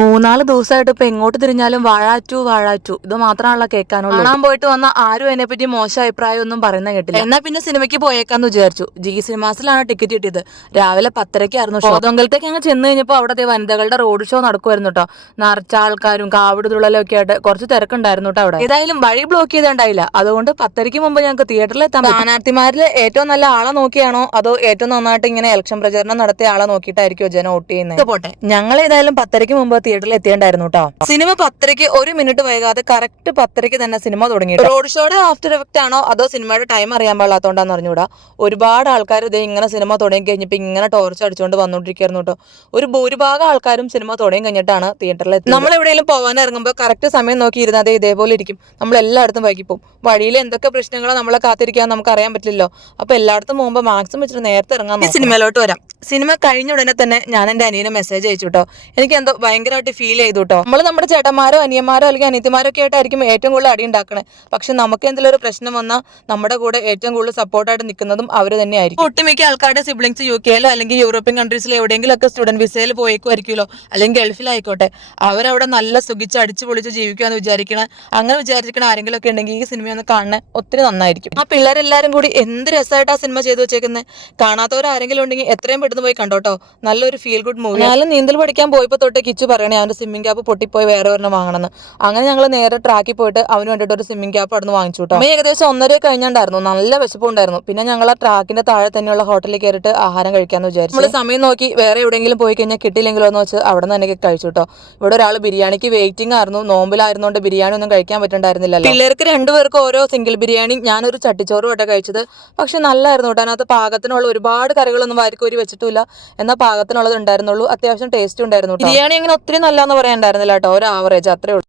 മൂന്നാല് ദിവസമായിട്ട് ഇപ്പൊ എങ്ങോട്ട് തിരിഞ്ഞാലും വാഴാറ്റു വാഴാറ്റു ഇത് മാത്രമാണല്ലോ കേൾക്കാനുള്ളൂ. കാണാൻ പോയിട്ട് വന്ന ആരും അതിനെപ്പറ്റി മോശം അഭിപ്രായം ഒന്നും പറയുന്ന കേട്ടില്ല. എന്നാ പിന്നെ സിനിമയ്ക്ക് പോയേക്കാന്ന് വിചാരിച്ചു. ജി സിനിമാസിലാണ് ടിക്കറ്റ് കിട്ടിയത്. രാവിലെ 10:30 ഷോ. തൊങ്കലത്തേക്ക് അങ്ങ് ചെന്ന് കഴിഞ്ഞപ്പോൾ അവിടെ വനിതകളുടെ റോഡ് ഷോ നടക്കുമായിരുന്നു കേട്ടോ. നിറച്ച ആൾക്കാരും കാവട് തുള്ളലും ഒക്കെ ആയിട്ട് കുറച്ച് തിരക്കുണ്ടായിരുന്നു കേട്ടോ അവിടെ. ഏതായാലും വഴി ബ്ലോക്ക് ചെയ്തിട്ടുണ്ടായില്ല. അതുകൊണ്ട് 10:30 മുമ്പ് ഞങ്ങൾക്ക് തിയേറ്ററിൽ എത്താൻ പറ്റും. സ്ഥാനാർത്ഥിമാരിൽ ഏറ്റവും നല്ല ആളെ നോക്കിയാണോ അതോ ഏറ്റവും നന്നായിട്ട് ഇങ്ങനെ ഇലക്ഷൻ പ്രചരണം നടത്തിയ ആളെ നോക്കിയിട്ടായിരിക്കും ജനം വോട്ട് ചെയ്യുന്നത്. പോട്ടെ, ഞങ്ങൾ ഏതായാലും 10:30 മുമ്പ് തിയേറ്ററിൽ എത്തിയിട്ടുണ്ടായിരുന്നു കേട്ടോ. സിനിമ 10:30 ഒരു മിനിറ്റ് വൈകാതെ കറക്റ്റ് 10:30 തന്നെ സിനിമ തുടങ്ങി. റോഡ് ഷോയുടെ ആഫ്റ്റർ എഫക്റ്റ് ആണോ അതോ സിനിമയുടെ ടൈം അറിയാൻ പാടില്ലാത്തോണ്ടാന്ന് അറിഞ്ഞൂടാ. ഒരുപാട് ആൾക്കാർ ഇതേ ഇങ്ങനെ സിനിമ തുടങ്ങി കഴിഞ്ഞപ്പോൾ ഇങ്ങനെ ടോർച്ച് അടിച്ചുകൊണ്ട് വന്നോണ്ടിരിക്കുന്നു കേട്ടോ. ഒരു ഭൂരിഭാഗം ആൾക്കാരും സിനിമ തുടങ്ങി കഴിഞ്ഞിട്ടാണ് തിയേറ്ററിൽ എത്തുന്നത്. നമ്മൾ എവിടെയെങ്കിലും പോകാൻ ഇറങ്ങുമ്പോൾ കറക്റ്റ് സമയം നോക്കി ഇരുന്നത് ഇതേപോലെ ഇരിക്കും. നമ്മൾ എല്ലായിടത്തും വൈകിപ്പോവും. വഴിയിൽ എന്തൊക്കെ പ്രശ്നങ്ങളോ നമ്മളെ കാത്തിരിക്കാൻ നമുക്ക് അറിയാൻ പറ്റില്ലല്ലോ. അപ്പൊ എല്ലായിടത്തും പോകുമ്പോൾ മാക്സിമം ഇച്ചിരി നേരത്തെ ഇറങ്ങാൻ. സിനിമയിലോട്ട് വരാം. സിനിമ കഴിഞ്ഞ ഉടനെ തന്നെ ഞാൻ എന്റെ അനിയനെ മെസ്സേജ് അയച്ചു കേട്ടോ. എനിക്ക് എന്തോ ഭയങ്കരമായിട്ട് ഫീൽ ചെയ്തു കേട്ടോ. നമ്മൾ നമ്മുടെ ചേട്ടന്മാരോ അനിയന്മാരോ അല്ലെങ്കിൽ അനിയത്തിമാരോ ഒക്കെ ആയിട്ടായിരിക്കും ഏറ്റവും കൂടുതൽ അടി ഉണ്ടാക്കണേ. പക്ഷെ നമുക്ക് എന്തെങ്കിലും ഒരു പ്രശ്നം വന്നാൽ നമ്മുടെ കൂടെ ഏറ്റവും കൂടുതൽ സപ്പോർട്ടായിട്ട് നിൽക്കുന്നതും അവർ തന്നെയായിരിക്കും. ഒട്ടുമിക്ക ആൾക്കാരുടെ സിബ്ലിങ്സ് UK-ലോ അല്ലെങ്കിൽ യൂറോപ്യൻ കൺട്രീസിലോ എവിടെയെങ്കിലും ഒക്കെ സ്റ്റുഡന്റ് വിസയിൽ പോയേക്കുമായിരിക്കുമല്ലോ, അല്ലെങ്കിൽ ഗൾഫിലായിക്കോട്ടെ. അവരവിടെ നല്ല സുഖിച്ച് അടിച്ചു പൊളിച്ച് ജീവിക്കാന്ന് വിചാരിക്കണം. അങ്ങനെ വിചാരിച്ചിരിക്കണ ആരെങ്കിലും ഒക്കെ ഉണ്ടെങ്കിൽ ഈ സിനിമയൊന്ന് കാണാൻ ഒത്തിരി നന്നായിരിക്കും. ആ പിള്ളേരെല്ലാരും കൂടി എന്ത് രസമായിട്ട് ആ സിനിമ ചെയ്തു വെച്ചേക്കുന്നത്. കാണാത്തവരാരെങ്കിലും ഉണ്ടെങ്കിൽ എത്രയും പെട്ടെന്ന് പോയി കണ്ടോട്ടോ. നല്ലൊരു ഫീൽ ഗുഡ് മൂവി. ഞാനും നീന്തൽ പഠിക്കാൻ പോയപ്പോൾ തൊട്ട് കിച്ചു പറയണേ അവന്റെ സ്വിമ്മിംഗ് ക്യാപ്പ് പൊട്ടിപ്പോയി വേറെ ഒരെണ്ണം വാങ്ങണമെന്ന്. അങ്ങനെ ഞങ്ങൾ നേരെ ട്രാക്കിൽ പോയിട്ട് അവന് വേണ്ടിയിട്ട് ഒരു സ്വിമ്മിംഗ് ക്യാപ്പ് അവിടെ നിന്ന് വാങ്ങിച്ചു കേട്ടോ. ഏകദേശം 1:30 കഴിഞ്ഞിട്ടുണ്ടായിരുന്നു. നല്ല വിശപ്പുണ്ടായിരുന്നു. പിന്നെ ഞങ്ങൾ ആ ട്രാക്കിന്റെ താഴെ തന്നെയുള്ള ഹോട്ടലിൽ കയറിയിട്ട് ആഹാരം കഴിക്കാന്ന് വിചാരിച്ചു. നമ്മൾ സമയം നോക്കി വേറെ എവിടെയെങ്കിലും പോയി കഴിഞ്ഞാൽ കിട്ടിയില്ലെങ്കിലോ എന്ന് വെച്ച് അവിടെ നിന്ന് തന്നെ കഴിച്ചു കേട്ടോ. ഇവിടെ ഒരാൾ ബിരിയാണിക്ക് വെയിറ്റിംഗ് ആയിരുന്നു. നോമ്പിലായിരുന്നുകൊണ്ട് ബിരിയാണി ഒന്നും കഴിക്കാൻ പറ്റുന്നുണ്ടായിരുന്നില്ലല്ലോ. പിള്ളേർക്ക് രണ്ടുപേർക്ക് ഓരോ സിംഗിൾ ബിരിയാണി, ഞാനൊരു ചട്ടിച്ചോറും ആയിട്ട് കഴിച്ചത്. പക്ഷെ നല്ലായിരുന്നു കേട്ടോ. അതിനകത്ത് പാകത്തിനുള്ള ഒരുപാട് കറികളൊന്നും വാരിക്കോരി വെച്ചിട്ടില്ല. എന്നാൽ പാകത്തിനുള്ളത് ഉണ്ടായിരുന്നുള്ളൂ. അത്യാവശ്യം ടേസ്റ്റ് ഉണ്ടായിരുന്നു. ബിരിയാണി അങ്ങനെ ഒത്തിരി നല്ലതെന്ന് പറയാനുണ്ടായിരുന്നില്ല കേട്ടോ. ഒരു ആവറേജ് അത്രേ ഉള്ളൂ.